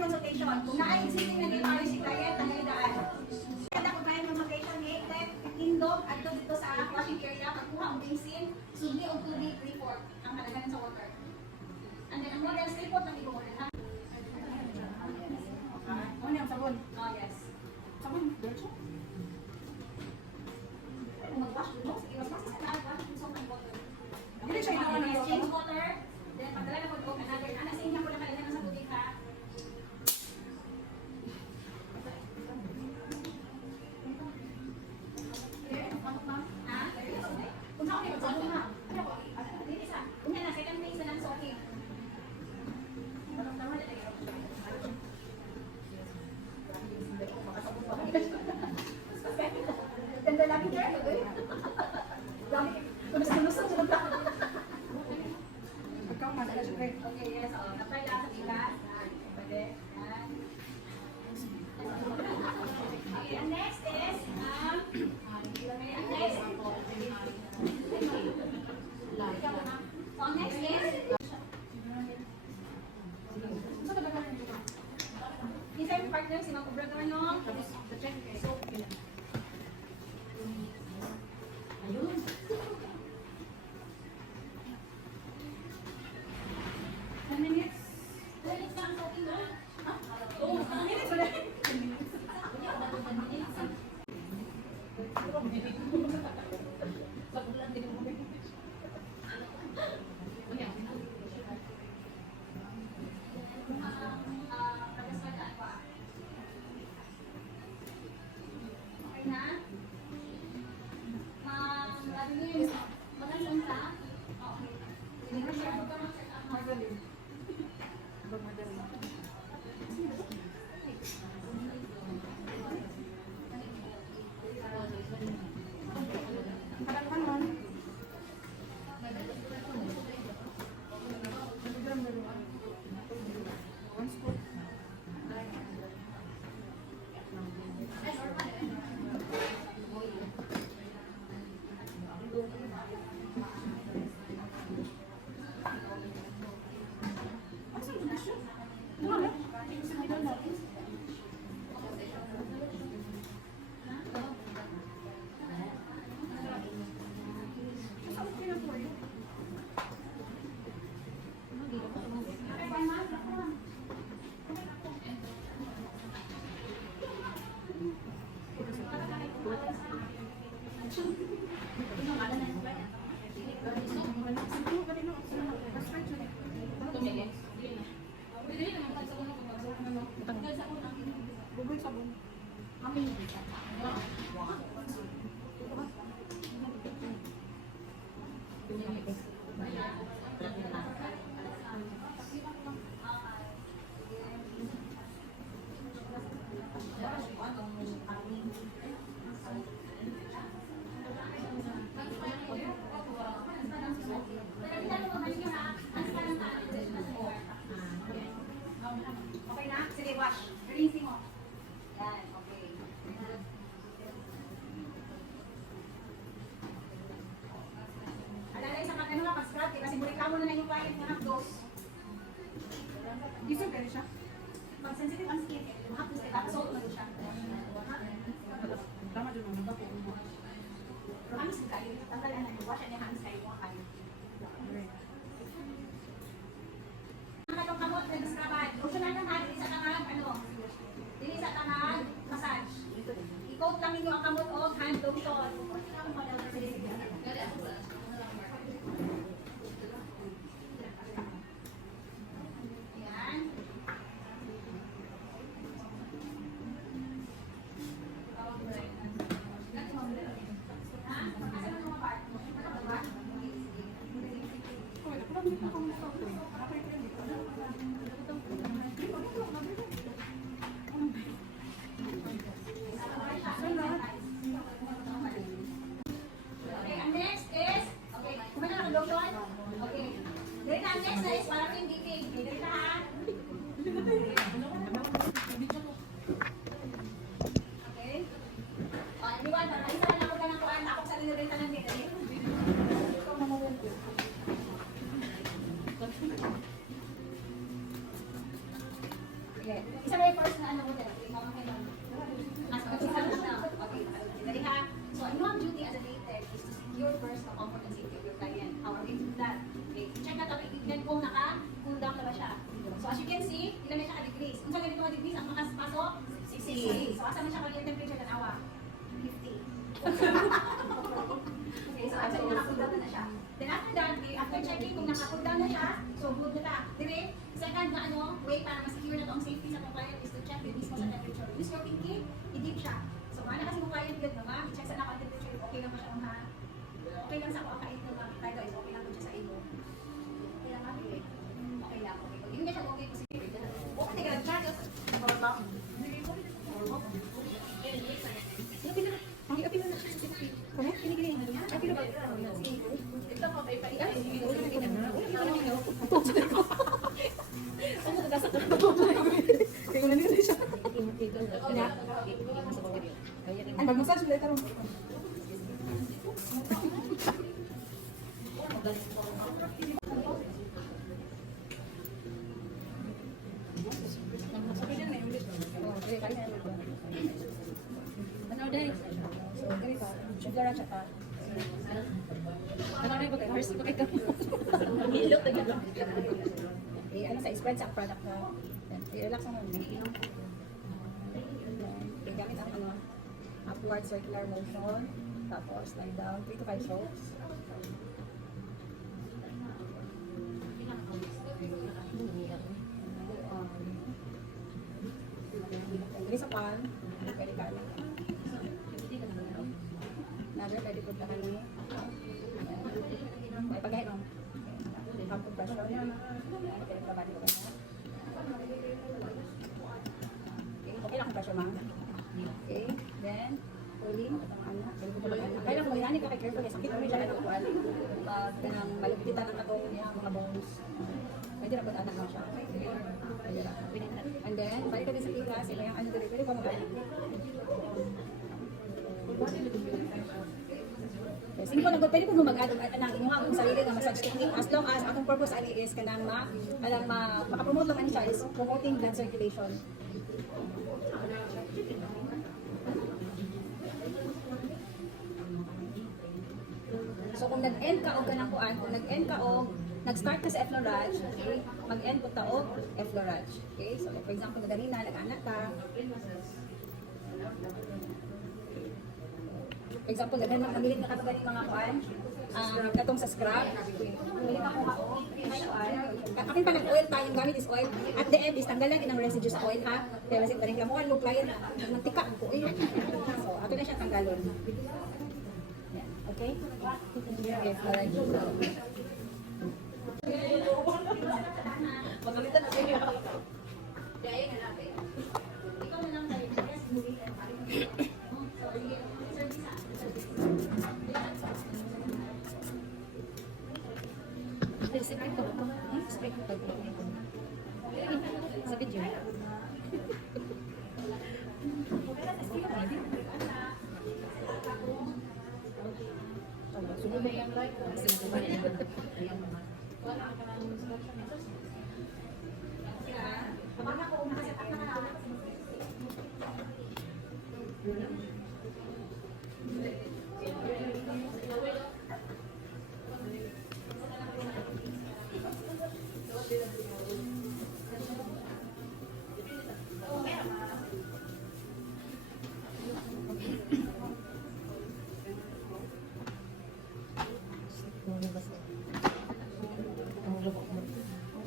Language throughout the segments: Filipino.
consultation. Kung na-existing na dito ay si client, ang nilidaan. Kada ko tayo consultation, then indog at dito sa washing area, pagkuha ang basin, sugi o tubig, report ang kalagayan sa water. And then ang models report ng ibo model. Ano yung sabon? Oh, yes. Sabon, diretso? Kung mag-wash mo, sige, mas na-wash yung soap and water. Hindi siya inawa ng water? Change water, then pagdala na po another. Anak sa inyo ko lang kalagayan sa tubig ha. Ganda lagi dyan. Lagi. Kulusot sa lupa. Ikaw man, ala siya. Okay, yes. Apply lang sa iba. Pwede. Okay, and next is, okay, and next. So, next is, isa yung partner, si Mang Obrador, no? Ayun. One minute. Minutes lang sa atin, no? Oo, minutes ba dahil? Okay na? Magaling ka? Okay. Hindi ka share ko ang magaling. Kadang-kadang man. One scoop. Bubul sabon. Okay na? Sige, wash. Rinsing mo. Yan, okay. Alalay sa ano nga, pag-scrub, kasi bulikamo na lang yung client ng half-dose. Gising ka rin siya? Pag sensitive ang skin, half-dose, tapos salt na siya. Tama dyan mga bako. Promise kayo, tanggalan na yung wash and hands kayo mga kayo. Ang kamot na diskraban. Optional naman, isa tangag, dili sa tangag, massage. I-coat lang ninyo ang kamot o hand lotion. Yan. Okay. Isa na yung first na ano mo dito. Ikaw ang kailangan. So, isa na. Okay. Dali ha. So, ang iyong duty as a latex is to secure first the comfort and safety of your client. How are we do that? Okay. Check na ito. Tignan kung naka-cool down na ba siya. So, as you can see, ilan na siya ka-degrees. Kung sa ganito ka-degrees, ang makapasok, 60. So, asa man siya kung temperature na nawa? 50. Okay, so after naka-cool down na siya. Then after that, after checking kung naka-cool down na siya, so good na ta. Dire, second na way para ma-secure na to ang safety sa compliant is to check the mismo sa temperature. Use your pinky, i-dip siya. So, paano kasi compliant good na ma'am, i-check sa naka-temperature, okay lang ba siya ha? Okay lang sa ako, kahit na tayo guys, okay lang po siya sa iyo. Okay lang ma'am, okay lang, okay. Hindi nga siya okay po secure. Okay, nag-check. Mag-massage ulit karon. Ano dahil? So, ganito. Sugar at saka. Ano rin ko kayo? First ko kayo. Hilot na gano'n. Eh, ano sa spread sa product na. I-relax mo muna. Okay, gamit ang ano, upward circular motion. Tapos, lie down. 3 to 5 strokes. Dili sa pan. Pwede ka lang. Nabi, pwede po tahan niyo. May pagkain mo. Pump pressure. Pwede ka ba dito ka na? Okay lang ang pressure, ma'am. Okay, then, pulling. Kailan kung yan, ika-careful kasi sakit mo siya na kuwan. Pag ganang malagpitan ng katong niya, mga bones. Pwede na po tanan mo siya. Pwede na. And then, balik ka din sa tika, sila yung ano dito, pwede pa mag-alip. Simple lang, pwede po mag-add ng inyong akong sarili na massage technique as long as akong purpose ali is kanang makapromote lang siya is promoting blood circulation. So kung nag-end ka o ganang kuan, kung nag-end ka o nag-start ka sa effleurage, okay, mag-end po ta o effleurage. Okay, so like for example, naganina, nag-anak ka. For example, namilit na ka ganing mga kuan, katong sa scrub. Namilit ako ha, akin pa nag-oil pa, yung gamit is oil. At the end is tanggalan din ang residue sa oil ha. Kaya kasi parang lamuhan, look client, mantika ang oil. So, ato na siya tanggalon. Okay? Yes, alright. Pagalitan na kayo. Ikaw na lang tayo. Secret ko ba? Secret ko ba? Sa video. Sunod na yung right.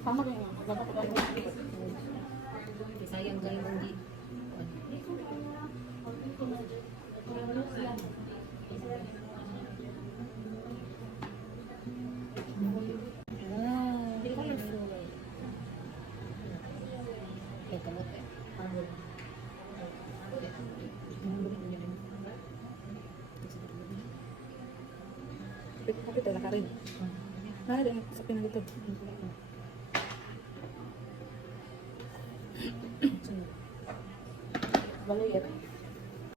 Tama rin yan. Dapat ko tayo. Sayang kayo hindi. Kapit tayo lakarin. Ay, dahil sa pinagito. Baloy yan.